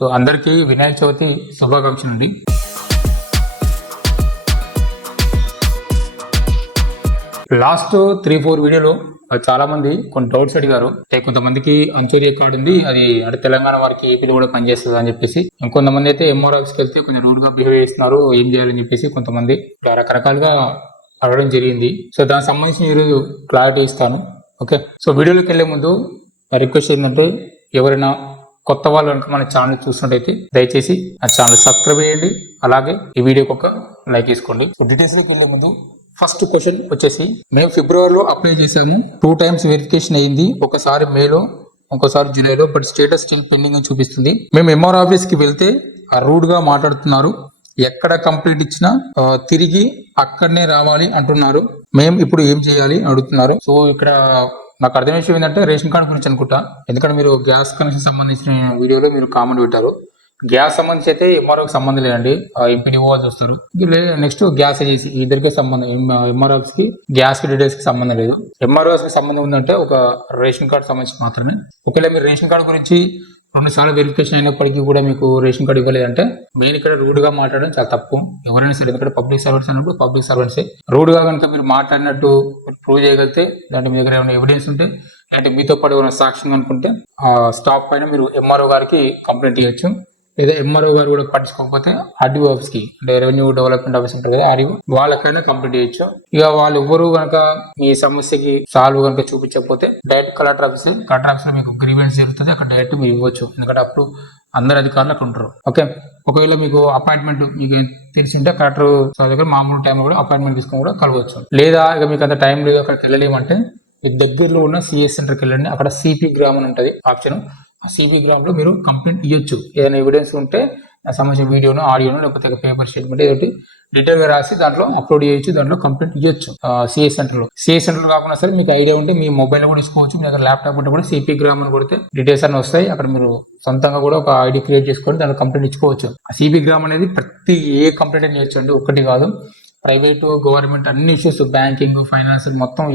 So అందరికీ వినాయక చవితి శుభాకాంక్షలు అండి. లాస్ట్ 3-4 వీడియోలో చాలా మంది కొన్ని డౌట్స్ అడిగారు. కొంతమందికి అంత్యోదయ కార్డు ఉంది, అది అంటే తెలంగాణ వారికి ఏపీలో కూడా పనిచేస్తుంది అని చెప్పేసి. ఇంకొంతమంది అయితే ఎంఆర్ ఆఫీస్కి వెళ్తే కొంచెం రూడ్ గా బిహేవ్ చేస్తున్నారు, ఏం చేయాలని చెప్పేసి కొంతమంది రకరకాలుగా అడగడం జరిగింది. సో దానికి సంబంధించి మీరు క్లారిటీ ఇస్తాను. ఓకే, సో వీడియోలోకి వెళ్లే ముందు రిక్వెస్ట్ ఏంటంటే ఎవరైనా కొత్త వాళ్ళు కనుక మన ఛానల్ చూసినట్టయితే దయచేసి ఆ ఛానల్ సబ్స్క్రైబ్ చేయండి, అలాగే ఈ వీడియోకి ఒక లైక్ వేసుకోండి. డీటెయిల్స్ లోకి వెళ్లే ముందు ఫస్ట్ క్వశ్చన్ వచ్చేసి, మేము ఫిబ్రవరిలో అప్లై చేసాము, 2 times వెరిఫికేషన్ అయ్యింది, ఒకసారి మేలో ఇంకోసారి జూలైలో, బట్ స్టేటస్ స్టిల్ పెండింగ్ అని చూపిస్తుంది. మేము ఎంఆర్ ఆఫీస్ కి వెళ్తే రూడ్ గా మాట్లాడుతున్నారు, ఎక్కడ కంప్లీట్ ఇచ్చినా తిరిగి అక్కడనే రావాలి అంటున్నారు, మేము ఇప్పుడు ఏం చేయాలి అడుగుతున్నారు. సో ఇక్కడ నాకు అర్థం విషయం ఏంటంటే రేషన్ కార్డు గురించి అనుకుంటా, ఎందుకంటే మీరు గ్యాస్ కనెక్షన్ సంబంధించిన వీడియోలో మీరు కామెంట్ పెట్టారు. గ్యాస్ సంబంధించి అయితే ఎంఆర్ఓకి సంబంధం లేదండి, ఎంపీడీఓ చూస్తారు. నెక్స్ట్ గ్యాస్ ఏజెన్సీ, ఇద్దరికే సంబంధం, ఎంఆర్ఓస్ కి గ్యాస్ కి డీటెయిల్స్ కి సంబంధం లేదు. ఎంఆర్ఓస్ కి సంబంధం ఉందంటే ఒక రేషన్ కార్డు సంబంధించి మాత్రమే. ఒకవేళ మీరు రేషన్ కార్డు గురించి 2 సార్లు వెరిఫికేషన్ అయినప్పటికీ కూడా మీకు రేషన్ కార్డు ఇవ్వలేదంటే మెయిన్ ఇక్కడ రూడ్ గా మాట్లాడడం చాలా తప్పు. ఎవరైనా సరే, ఎందుకంటే పబ్లిక్ సర్వెంట్స్ అన్నప్పుడు పబ్లిక్ సర్వెంట్సే. రూడ్ గా కనుక మీరు మాట్లాడినట్టు ప్రూవ్ చేయగలిగితే, లేదంటే మీ దగ్గర ఏమైనా ఎవిడెన్స్ ఉంటే, అంటే మీతో పాటు ఏమైనా సాక్ష్యం అనుకుంటే ఆ స్టాప్ పైన మీరు ఎంఆర్ఓ గారికి కంప్లైంట్ ఇవ్వచ్చు. లేదా ఎంఆర్ఓ గారు కూడా పట్టించుకోకపోతే ఆర్డీఓ ఆఫీస్ కి, అంటే రెవెన్యూ డెవలప్మెంట్ ఆఫీస్ ఉంటుంది కదా, ఆర్డీఓ, వాళ్ళకైనా కంప్లీట్ చేయొచ్చు. ఇక వాళ్ళు ఎవ్వరు కనుక మీ సమస్యకి సాల్వ్ కనుక చూపించకపోతే డైరెక్ట్ కలెక్టర్ ఆఫీస్ లో మీకు గ్రీవెన్స్ జరుగుతుంది, అక్కడ డైరెక్ట్ మీరు ఇవ్వచ్చు. ఎందుకంటే అప్పుడు అందరు అధికారులు అక్కడ ఉంటారు. ఓకే, ఒకవేళ మీకు అపాయింట్మెంట్ మీకు తెలిసి ఉంటే కలెక్టర్ దగ్గర మామూలు టైంలో కూడా అపాయింట్మెంట్ తీసుకొని కూడా కలవచ్చు. లేదా ఇక మీకు అంత టైం లేదు అక్కడికి వెళ్ళలేమంటే మీ దగ్గరలో ఉన్న సిఎస్ సెంటర్కి వెళ్ళండి, అక్కడ సిపి గ్రామ్ అని ఉంటుంది ఆప్షన్. ఆ సిపి గ్రామ్ లో మీరు కంప్లైంట్ ఇవ్వచ్చు. ఏదైనా ఎవిడెన్స్ ఉంటే సంబంధించిన వీడియోను, ఆడియోను, లేకపోతే పేపర్ స్టేట్మెంట్ ఏదైతే డీటెయిల్ గా రాసి దాంట్లో అప్లోడ్ చేయొచ్చు, దాంట్లో కంప్లైంట్ ఇవ్వచ్చు సిఎస్ సెంటర్ లో. సిఎస్ సెంటర్ కాకుండా సరే మీకు ఐడియా ఉంటే మీ మొబైల్ కూడా తీసుకోవచ్చు, మీ దగ్గర ల్యాప్టాప్ ఉంటే కూడా సిపి గ్రామ్ అని కొడితే డీటెయిల్స్ అన్ని వస్తాయి. అక్కడ మీరు సొంతంగా కూడా ఒక ఐడి క్రియేట్ చేసుకొని దాంట్లో కంప్లైంట్ ఇచ్చుకోవచ్చు. ఆ సిపి గ్రామ్ అనేది ప్రతి ఏ కంప్లైంట్ అని చేయొచ్చు అండి, ఒక్కటి కాదు. ప్రైవేటు, గవర్నమెంట్ అన్ని ఇష్యూస్, బ్యాంకింగ్, ఫైనాన్స్ మొత్తం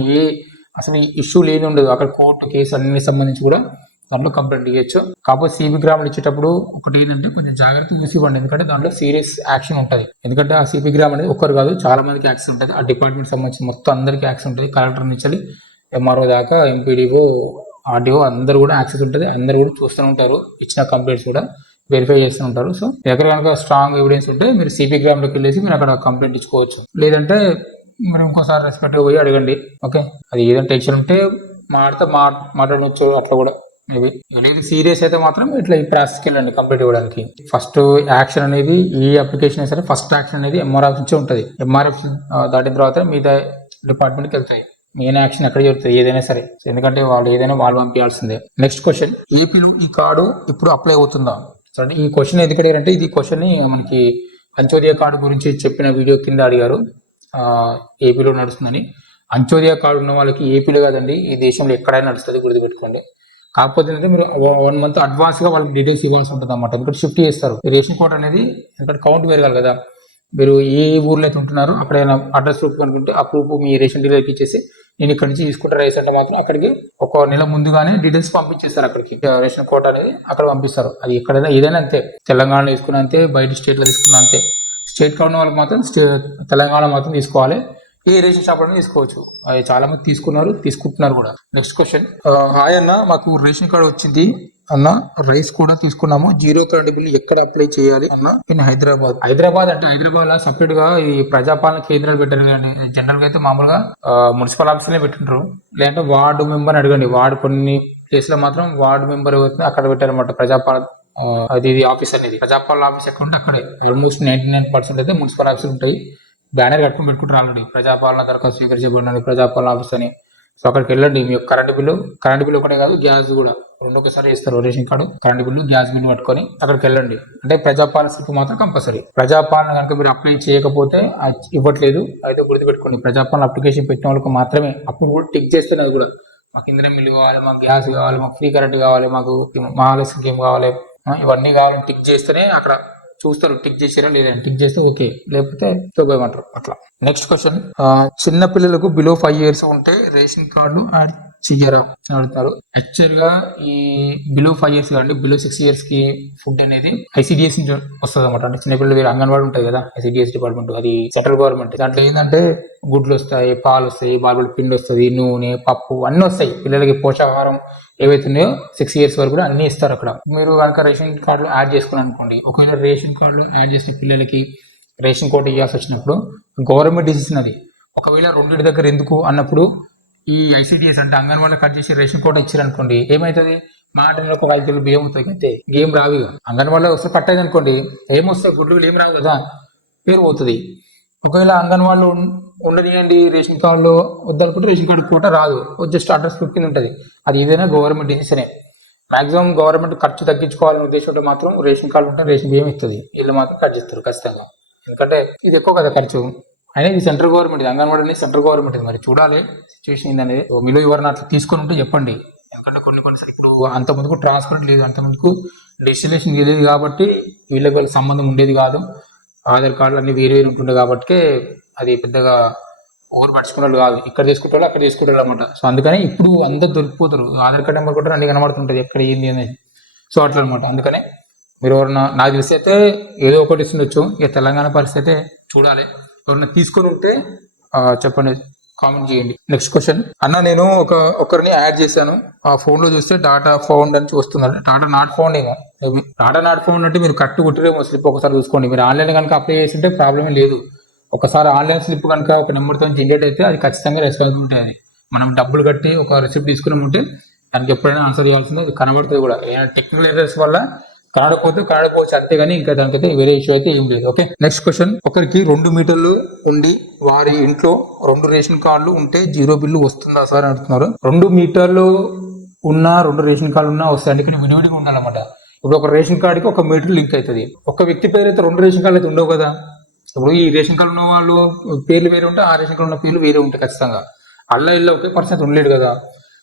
అసలు ఇష్యూ లేని ఉండదు. అక్కడ కోర్టు కేసు అన్ని సంబంధించి కూడా దాంట్లో కంప్లైంట్ ఇవ్వచ్చు. కాకపోతే సిబి గ్రాములు ఇచ్చేటప్పుడు ఒకటి ఏంటంటే కొంచెం జాగ్రత్తగా చూసి ఇవ్వండి, ఎందుకంటే దాంట్లో సీరియస్ యాక్షన్ ఉంటుంది. ఎందుకంటే ఆ సిబి గ్రామ్ అనేది ఒక్కరు కాదు, చాలా మందికి యాక్షన్ ఉంటుంది. ఆ డిపార్ట్మెంట్ సంబంధించి మొత్తం అందరికీ యాక్షన్ ఉంటుంది. కలెక్టర్ నుంచి ఎంఆర్ఓ దాకా, ఎంపీడీఓ, ఆర్డీఓ అందరూ కూడా యాక్సెస్ ఉంటుంది. అందరు కూడా చూస్తూ ఉంటారు, ఇచ్చిన కంప్లైంట్స్ కూడా వెరిఫై చేస్తూ ఉంటారు. సో ఎక్కడ కనుక స్ట్రాంగ్ ఎవిడెన్స్ ఉంటే మీరు సిబి గ్రామ్ లోకి వెళ్ళేసి మీరు అక్కడ కంప్లైంట్ ఇచ్చుకోవచ్చు. లేదంటే మరి ఇంకోసారి రెస్పెక్ట్ గా పోయి అడగండి. ఓకే, అది ఏదైనా టెన్షన్ ఉంటే మాట్లాడవచ్చు అట్లా కూడా. లేదు సీరియస్ అయితే మాత్రం ఇట్లా ఈ ప్రాసెస్కి వెళ్ళండి కంప్లీట్ ఇవ్వడానికి. ఫస్ట్ యాక్షన్ అనేది ఏ అప్లికేషన్ అయినా సరే ఫస్ట్ యాక్షన్ అనేది ఎంఆర్ ఆఫీస్ నుంచి ఉంటుంది. ఎంఆర్ ఆఫీస్ దాటిన తర్వాత మిగతా డిపార్ట్మెంట్కి వెళ్తాయి. మెయిన్ యాక్షన్ ఎక్కడ జరుగుతుంది ఏదైనా సరే, ఎందుకంటే వాళ్ళు ఏదైనా వాళ్ళు పంపించాల్సిందే. నెక్స్ట్ క్వశ్చన్, ఏపీలో ఈ కార్డు ఇప్పుడు అప్లై అవుతుందా? సరే, ఈ క్వశ్చన్ ఎందుకు అడిగారంటే ఇది క్వశ్చన్ ని మనకి అంత్యోదయ కార్డు గురించి చెప్పిన వీడియో కింద అడిగారు. ఏపీలో నడుస్తుందని. అంత్యోదయ కార్డు ఉన్న వాళ్ళకి ఏపీలో కాదండి, ఈ దేశంలో ఎక్కడైనా నడుస్తుంది, గుర్తుపెట్టుకోండి. కాకపోతే ఏంటంటే మీరు 1 month అడ్వాన్స్ గా వాళ్ళకి డీటెయిల్స్ ఇవ్వాల్సి ఉంటుంది అన్నమాట. ఎందుకంటే షిఫ్ట్ చేస్తారు రేషన్ కోడ్ అనేది, ఎందుకంటే కౌంట్ పెరగాలి కదా. మీరు ఏ ఊర్లో అయితే ఉంటున్నారో అక్కడ ఏమైనా అడ్రస్ ప్రూఫ్ అనుకుంటే ఆ ప్రూఫ్ మీ రేషన్ డీలర్కి ఇచ్చేసి నేను ఇక్కడ నుంచి తీసుకుంటే రైస్ అంటే మాత్రం అక్కడికి 1 నెల ముందుగానే డీటెయిల్స్ పంపించేస్తారు. అక్కడికి రేషన్ కోడ్ అనేది అక్కడ పంపిస్తారు. అది ఎక్కడైనా ఏదైనా అంతే, తెలంగాణలో తీసుకున్నా అంతే, బయట స్టేట్ లో తీసుకున్నా అంతే. స్టేట్ కార్డు వాళ్ళకి మాత్రం తెలంగాణ మాత్రం తీసుకోవాలి, ఏ రేషన్ షాప్ అనేది తీసుకోవచ్చు. అది చాలా మంది తీసుకుంటున్నారు కూడా. నెక్స్ట్ క్వశ్చన్, హాయ్ అన్న, మాకు రేషన్ కార్డు వచ్చింది అన్న, రైస్ కూడా తీసుకున్నాము, 0 కరెంట్ బిల్ ఎక్కడ అప్లై చేయాలి అన్న? ఇన్ హైదరాబాద్ అంటే హైదరాబాద్ లో సపరేట్ గా ఈ ప్రజాపాలన కేంద్రాలు పెట్టారు కానీ జనరల్ గా అయితే మామూలుగా మున్సిపల్ ఆఫీసులే పెట్టింటారు. లేదంటే వార్డు మెంబర్ అడగండి. వార్డు కొన్ని ప్లేస్ లో మాత్రం వార్డు మెంబర్ అవుతుంది అక్కడ పెట్టారన్నమాట ప్రజాపాలన అది ఆఫీస్ అనేది. ప్రజాపాలన ఆఫీస్ ఎక్కడ ఉంటే అక్కడే. ఆల్మోస్ట్ 99% అయితే మున్సిపల్ ఆఫీసులు ఉంటాయి. బ్యానర్ కట్టుకుని పెట్టుకుంటారు ఆల్రెడీ, ప్రజాపాలన దరఖాస్తు స్వీకరించబడినది ప్రజాపాలన ఆఫీస్ అని. సో అక్కడికి వెళ్ళండి. మీ కరెంట్ బిల్లు ఒకటే కాదు, గ్యాస్ కూడా 2 ఒకసారి ఇస్తారు. Ration card, current bill, gas bill పట్టుకొని అక్కడికి వెళ్ళండి. అంటే ప్రజాపాలన స్లిప్ మాత్రం కంపల్సరీ. ప్రజాపాలన కనుక మీరు అప్లై చేయకపోతే ఇవ్వట్లేదు, అయితే గుర్తుపెట్టుకోండి. ప్రజాపాలన అప్లికేషన్ పెట్టిన వాళ్ళకి మాత్రమే అప్పుడు కూడా టిక్ చేస్తున్నది కూడా, మాకు ఇంధనం బిల్లు కావాలి, మాకు గ్యాస్ కావాలి, మాకు ఫ్రీ కరెంట్ కావాలి, మాకు మహాలక్ష్మి స్కీమ్ కావాలి, ఇవన్నీ కావాలని టిక్ చేస్తేనే అక్కడ చూస్తారు టిక్ చేసారా లేదని. టిక్ చేస్తే ఓకే, లేకపోతే చూపేయమంటారు అట్లా. నెక్స్ట్ క్వశ్చన్, చిన్న పిల్లలకు బిలో 5 years ఉంటే రేషన్ కార్డు చెయ్యరా అని అడుగుతారు. యాక్చువల్ గా ఈ బిలో 5 years కానీ బిలో 6 years కి ఫుడ్ అనేది ICDS నుంచి వస్తుంది అనమాట. అంటే చిన్నపిల్లలు వేరే అంగన్వాడీ ఉంటుంది కదా, ICDS డిపార్ట్మెంట్, అది సెంట్రల్ గవర్నమెంట్. దాంట్లో ఏంటంటే గుడ్లు వస్తాయి, పాలు వస్తాయి, బాల్బడి పిండి వస్తుంది, నూనె, పప్పు అన్ని వస్తాయి. పిల్లలకి పోషకాహారం ఏవైతే ఉన్నాయో 6 years వరకు కూడా అన్ని ఇస్తారు అక్కడ. మీరు కనుక రేషన్ కార్డులో యాడ్ చేసుకుని అనుకోండి, ఒకవేళ రేషన్ కార్డులో యాడ్ చేసిన పిల్లలకి రేషన్ కోడ్ ఇవ్వాల్సి వచ్చినప్పుడు గవర్నమెంట్ డిసిషన్ అది. ఒకవేళ రెండింటి దగ్గర ఎందుకు అన్నప్పుడు ఈ ICDS అంటే అంగన్వాడీ కట్ చేసి రేషన్ కోడ్ ఇచ్చారనుకోండి, ఏమవుతుంది, మా టైంలో ఒక 5 కిలో బియ్యం అవుతుంది అంతే, గేమ్ రావు. అంగన్వాడీలో వస్తే కట్ అయింది అనుకోండి, ఏమొస్తాయి, గుడ్లు ఏం రావు కదా, పేరు పోతుంది. ఒకవేళ అంగన్వాడీలో ఉండనియండి, రేషన్ కార్డులో వద్దనుకుంటే రేషన్ కార్డు కోట రాదు, జస్ట్ అడ్రస్ కింద ఉంటుంది. అది ఏదైనా గవర్నమెంట్ డిసిషనే. మాక్సిమం గవర్నమెంట్ ఖర్చు తగ్గించుకోవాలనే ఉద్దేశంతో మాత్రం రేషన్ కార్డు ఉంటే రేషన్ బియ్యం ఇస్తుంది, వీళ్ళు మాత్రం కట్ చేస్తారు ఖచ్చితంగా. ఎందుకంటే ఇది ఎక్కువ కదా ఖర్చు. అయినా ఇది సెంట్రల్ గవర్నమెంట్, అంగన్వాడీ అనేది సెంట్రల్ గవర్నమెంట్. మరి చూడాలి సిచ్యువేషన్ ఏందనేది. మీలో ఎవరైనా అట్లా తీసుకొని ఉంటే చెప్పండి. ఎందుకంటే కొన్నిసార్లు ఇప్పుడు అంత ముందుకు ట్రాన్స్పరెంట్ లేదు, అంత ముందుకు డెస్టినేషన్ తెలియదు కాబట్టి వీళ్ళకి వాళ్ళ సంబంధం ఉండేది కాదు. ఆధార్ కార్డులు అన్ని వేరు వేరు ఉంటుండే కాబట్టి అది పెద్దగా ఓవర్ పట్టించుకునే కాదు. ఇక్కడ తీసుకుంటారు అక్కడ తీసుకుంటారు అనమాట. సో అందుకని ఇప్పుడు అందరు దొరికిపోతారు, ఆధార్ కార్డు నెంబర్ కూడా అన్ని కనబడుతుంటుంది ఎక్కడ ఏంది అనేది. సో అట్లా అనమాట. అందుకనే మీరు ఎవరన్నా, నాకు తెలిసి అయితే ఏదో ఒకటి ఇస్తుండొచ్చు. ఇక తెలంగాణ పరిస్థితి అయితే చూడాలి. ఎవరన్నా తీసుకొని ఉంటే చెప్పండి, కామెంట్ చేయండి. నెక్స్ట్ క్వశ్చన్, అన్న నేను ఒకరిని యాడ్ చేశాను, ఆ ఫోన్ లో చూస్తే డాటా ఫౌండ్ అని వస్తుంది. డాటా నాట్ ఫౌండ్ ఏమో, డాటా నాట్ ఫౌండ్ అంటే మీరు కరెక్ట్ కొట్టిరేమో స్లిప్. ఒకసారి చూసుకోండి. మీరు ఆన్లైన్ కనుక అప్లై చేస్తుంటే ప్రాబ్లమే లేదు. ఒకసారి ఆన్లైన్ స్లిప్ కనుక ఒక నెంబర్తో జనరేట్ అయితే అది ఖచ్చితంగా రెస్పాన్సిబుల్ ఉంటుంది. మనం డబ్బులు కట్టి ఒక రిసిప్ట్ తీసుకుని ఉంటే దానికి ఎప్పుడైనా ఆన్సర్ చేయాల్సిందే, కనబడుతుంది కూడా. ఏమైనా టెక్నికల్ ఎర్రర్స్ వల్ల కనడకపోవచ్చు అంతేగాని ఇంకా దానికైతే వేరే ఇష్యూ అయితే ఏం లేదు. ఓకే, నెక్స్ట్ క్వశ్చన్, ఒకరికి 2 మీటర్లు ఉండి వారి ఇంట్లో 2 రేషన్ కార్డులు ఉంటే 0 బిల్లు వస్తుందా సార్ అని అడుగుతున్నారు. 2 మీటర్లు ఉన్నా 2 రేషన్ కార్డులు ఉన్నా వస్తాయి, అందుకని విడివిడిగా ఉండాలన్నమాట. ఇప్పుడు ఒక రేషన్ కార్డుకి 1 మీటర్ లింక్ అవుతుంది. ఒక వ్యక్తి పేరు అయితే 2 రేషన్ కార్డులు అయితే ఉండవు కదా. ఇప్పుడు ఈ రేషన్ కార్డు ఉన్న వాళ్ళు పేర్లు వేరే ఉంటాయి, ఆ రేషన్ కార్డు ఉన్న పేర్లు వేరే ఉంటాయి ఖచ్చితంగా. అల్లా ఇల్లు ఒకే పర్సన్ ఉండలేడు కదా.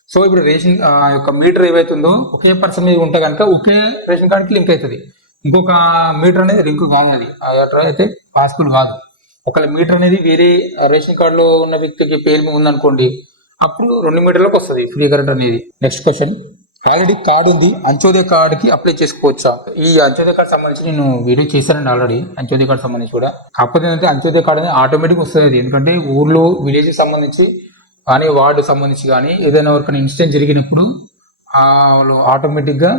సో ఇప్పుడు రేషన్ యొక్క మీటర్ ఏవైతుందో ఒకే పర్సన్ మీద ఉంటే కనుక ఒకే రేషన్ కార్డుకి లింక్ అవుతుంది. ఇంకొక మీటర్ అనేది లింక్ కాదు, అది అట్లా అయితే పాసిబుల్ కాదు. ఒకవేళ మీటర్ అనేది వేరే రేషన్ కార్డులో ఉన్న వ్యక్తికి పేరు మీద ఉందనుకోండి, అప్పుడు 2 మీటర్లకు వస్తుంది ఫ్రీ కరెంట్ అనేది. నెక్స్ట్ క్వశ్చన్, ఆల్రెడీ కార్డు ఉంది, అంత్యోదయ కార్డుకి అప్లై చేసుకోవచ్చా? ఈ అంత్యోదయ కార్డు సంబంధించి నేను వీడియో చేశానండి ఆల్రెడీ, అంత్యోదయ కార్డు సంబంధించి కూడా. కాకపోతే ఏంటంటే అంత్యోదయ కార్డు అనేది ఆటోమేటిక్ వస్తుంది. ఎందుకంటే ఊర్లో విలేజ్ సంబంధించి కానీ వార్డు సంబంధించి కానీ ఏదైనా ఎవరికైనా ఇన్సిడెంట్ జరిగినప్పుడు వాళ్ళు ఆటోమేటిక్గా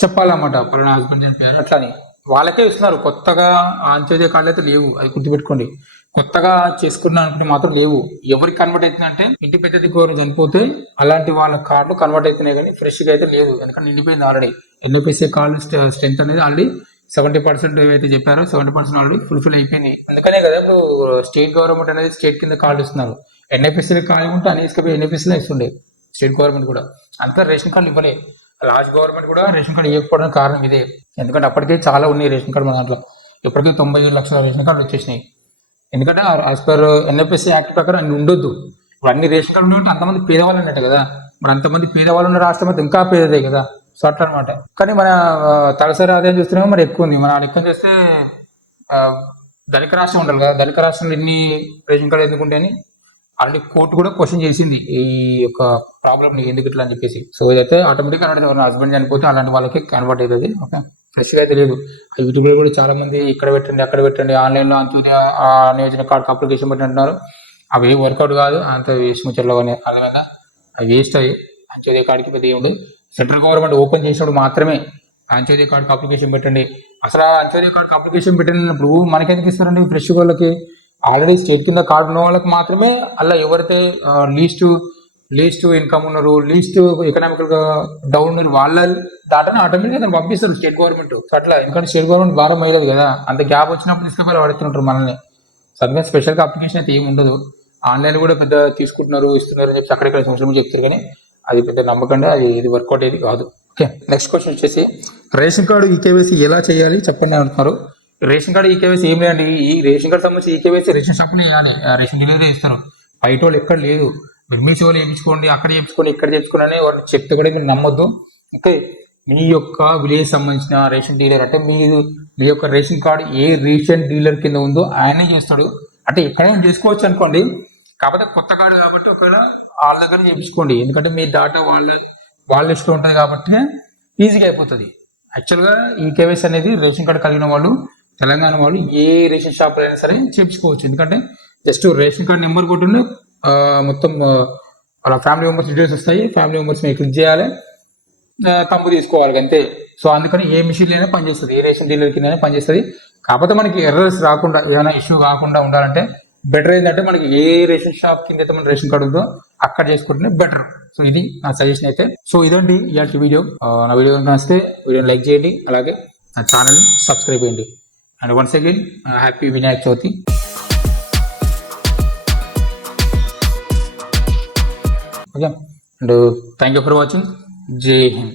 చెప్పాలన్నమాట, పలానా హస్బెండ్ చనిపోయారు అట్లా అని. వాళ్ళకే ఇస్తున్నారు. కొత్తగా అంత్యోదయ కార్డులు అయితే లేవు, అది గుర్తుపెట్టుకోండి. కొత్తగా చేసుకున్నా అనుకుంటే మాత్రం లేవు. ఎవరికి కన్వర్ట్ అవుతుందంటే ఇంటి పెద్ద దిగువరు చనిపోతే అలాంటి వాళ్ళ కార్డులు కన్వర్ట్ అవుతున్నాయి, కానీ ఫ్రెష్గా అయితే లేదు. ఎందుకంటే నిండిపోయింది ఆల్రెడీ. NFSA కార్డు స్ట్రెంత్ అనేది ఆల్రెడీ 70% ఏవైతే చెప్పారో 70% ఆల్రెడీ ఫుల్ఫిల్ అయిపోయింది. అందుకనే కదా ఇప్పుడు స్టేట్ గవర్నమెంట్ అనేది స్టేట్ కింద కార్డు ఇస్తున్నారు. NFSA ఖాళీ ఉంటే అనేసి NFSA ఇస్తుండే స్టేట్ గవర్నమెంట్ కూడా. అంతా రేషన్ కార్డు ఇవ్వలే. లాస్ట్ గవర్నమెంట్ కూడా రేషన్ కార్డు ఇవ్వకపోవడానికి కారణం ఇదే. ఎందుకంటే అప్పటికే చాలా ఉన్నాయి రేషన్ కార్డు మన దాంట్లో. ఇప్పటికే 97 లక్షల రేషన్ కార్డులు వచ్చేసినాయి. ఎందుకంటే యాజ్ పర్ NFSA యాక్ట్ ప్రకారం అన్ని ఉండొద్దు. ఇప్పుడు అన్ని రేషన్ కార్డు ఉంటే అంతమంది పేదవాళ్ళు అన్నట్టు కదా. మరి అంతమంది పేదవాళ్ళు ఉన్న రాష్ట్రం అయితే ఇంకా పేదదే కదా. సో అట్లా అనమాట. కానీ మన తలసరి ఆదాయం చూస్తున్నామో మరి ఎక్కువ ఉంది. మన లెక్క చేస్తే ధనిక రాష్ట్రం ఉండాలి కదా. ధనిక రాష్ట్రంలో ఎన్ని రేషన్ కార్డు ఎందుకుంటే అని ఆల్రెడీ కోర్టు కూడా క్వశ్చన్ చేసింది ఈ యొక్క ప్రాబ్లమ్ ని ఎందుకు ఇట్లా అని చెప్పేసి. సో ఇదైతే ఆటోమేటిక్ ఎవరైనా హస్బెండ్ చనిపోతే అలాంటి వాళ్ళకి కన్వర్ట్ అవుతుంది. ఓకే, ఫ్రెష్గా అయితే లేదు. యూట్యూబ్లో కూడా చాలా మంది ఇక్కడ పెట్టండి అక్కడ పెట్టండి, ఆన్లైన్లో అంత్యోదయ నియోజన కార్డుకి అప్లికేషన్ పెట్టి అంటున్నారు. అవి ఏ వర్కౌట్ కాదు, అంత వేస్ట్ ముచ్చట్లో అలాగైనా అవి వేస్ట్ అయ్యి అంత్యోదయ కార్డుకి పెద్ద ఏముండదు. సెంట్రల్ గవర్నమెంట్ ఓపెన్ చేసినప్పుడు మాత్రమే అంత్యోదయ కార్డుకి అప్లికేషన్ పెట్టండి. అసలు అంత్యోదయ కార్డుకి అప్లికేషన్ పెట్టినప్పుడు మనకెందుకు ఇస్తారండి? ఫ్రెష్ వాళ్ళకి ఆల్రెడీ స్టేట్ కింద కార్డు ఉన్న వాళ్ళకి మాత్రమే. అలా ఎవరైతే లీస్ట్ ఇన్కమ్ ఉన్నారు, లీస్ట్ ఎకనామికల్ గా డౌన్ ఉన్నారు, వాళ్ళ డాటాని ఆటోమేటిక్గా పంపిస్తారు స్టేట్ గవర్నమెంట్. అట్లా ఎందుకంటే స్టేట్ గవర్నమెంట్ భారం అయ్యేది కదా. అంత గ్యాప్ వచ్చినప్పుడు తీసుకుపోయి పడుతుంటారు మనల్ని. అందుకని స్పెషల్గా అప్లికేషన్ అయితే ఏమి ఉండదు. ఆన్లైన్ కూడా పెద్ద తీసుకుంటున్నారు ఇస్తున్నారు అని చెప్పి అక్కడెక్కడ సంవత్సరం చెప్తారు, కానీ అది పెద్ద నమ్మకంగా అది ఇది వర్కౌట్ అయ్యేది కాదు. ఓకే, నెక్స్ట్ క్వశ్చన్ వచ్చేసి, రేషన్ కార్డు ఈకేవైసీ ఎలా చేయాలి చెప్పండి అంటున్నారు. రేషన్ కార్డు ఈకేవైసీ ఏం లేదండి. ఈ రేషన్ కార్డు సంబంధించి ఈకేవైసీ రేషన్ షాప్లో వేయాలి. రేషన్ డెలివరీ ఇస్తారు. బయట వాళ్ళు ఎక్కడ లేదు. మీరు మీ సేవలు చేయించుకోండి, అక్కడ చేయించుకోండి, ఇక్కడ చేయించుకోండి అని వాళ్ళు చెప్తే కూడా మీరు నమ్మొద్దు. ఓకే, మీ యొక్క విలేజ్ సంబంధించిన రేషన్ డీలర్ అంటే మీ యొక్క రేషన్ కార్డు ఏ రేషన్ డీలర్ కింద ఉందో ఆయనే చేస్తాడు. అంటే ఎక్కడైనా చేసుకోవచ్చు అనుకోండి. కాకపోతే కొత్త కార్డు కాబట్టి ఒకవేళ వాళ్ళ దగ్గర చేయించుకోండి. ఎందుకంటే మీ డాటా వాళ్ళ లిస్ట్లో ఉంటుంది కాబట్టి ఈజీగా అయిపోతుంది. యాక్చువల్గా ఈ కేవైసీ అనేది రేషన్ కార్డు కలిగిన వాళ్ళు, తెలంగాణ వాళ్ళు ఏ రేషన్ షాప్ అయినా సరే చేయించుకోవచ్చు. ఎందుకంటే జస్ట్ రేషన్ కార్డు నెంబర్ కొట్టిన మొత్తం వాళ్ళ ఫ్యామిలీ మెంబర్స్ డీటెయిల్స్ వస్తాయి. ఫ్యామిలీ మెంబర్స్ మీరు క్లిక్ చేయాలి, తంబు తీసుకోవాలి అంతే. సో అందుకని ఏ మిషన్లో అయినా పనిచేస్తుంది, ఏ రేషన్ డీలర్ కింద పనిచేస్తుంది. కాకపోతే మనకి ఎర్రర్స్ రాకుండా, ఏమైనా ఇష్యూ కాకుండా ఉండాలంటే బెటర్ ఏంటంటే మనకి ఏ రేషన్ షాప్ కింద అయితే మన రేషన్ కార్డు ఉందో అక్కడ చేసుకుంటేనే బెటర్. సో ఇది నా సజెషన్ అయితే. సో ఇదండి ఇలాంటి వీడియో. నా వీడియో నచ్చితే వీడియోని లైక్ చేయండి, అలాగే నా ఛానల్ని సబ్స్క్రైబ్ చేయండి. And once again happy Vinayaka Chavithi. Okay, and thank you for watching. జై హింద్.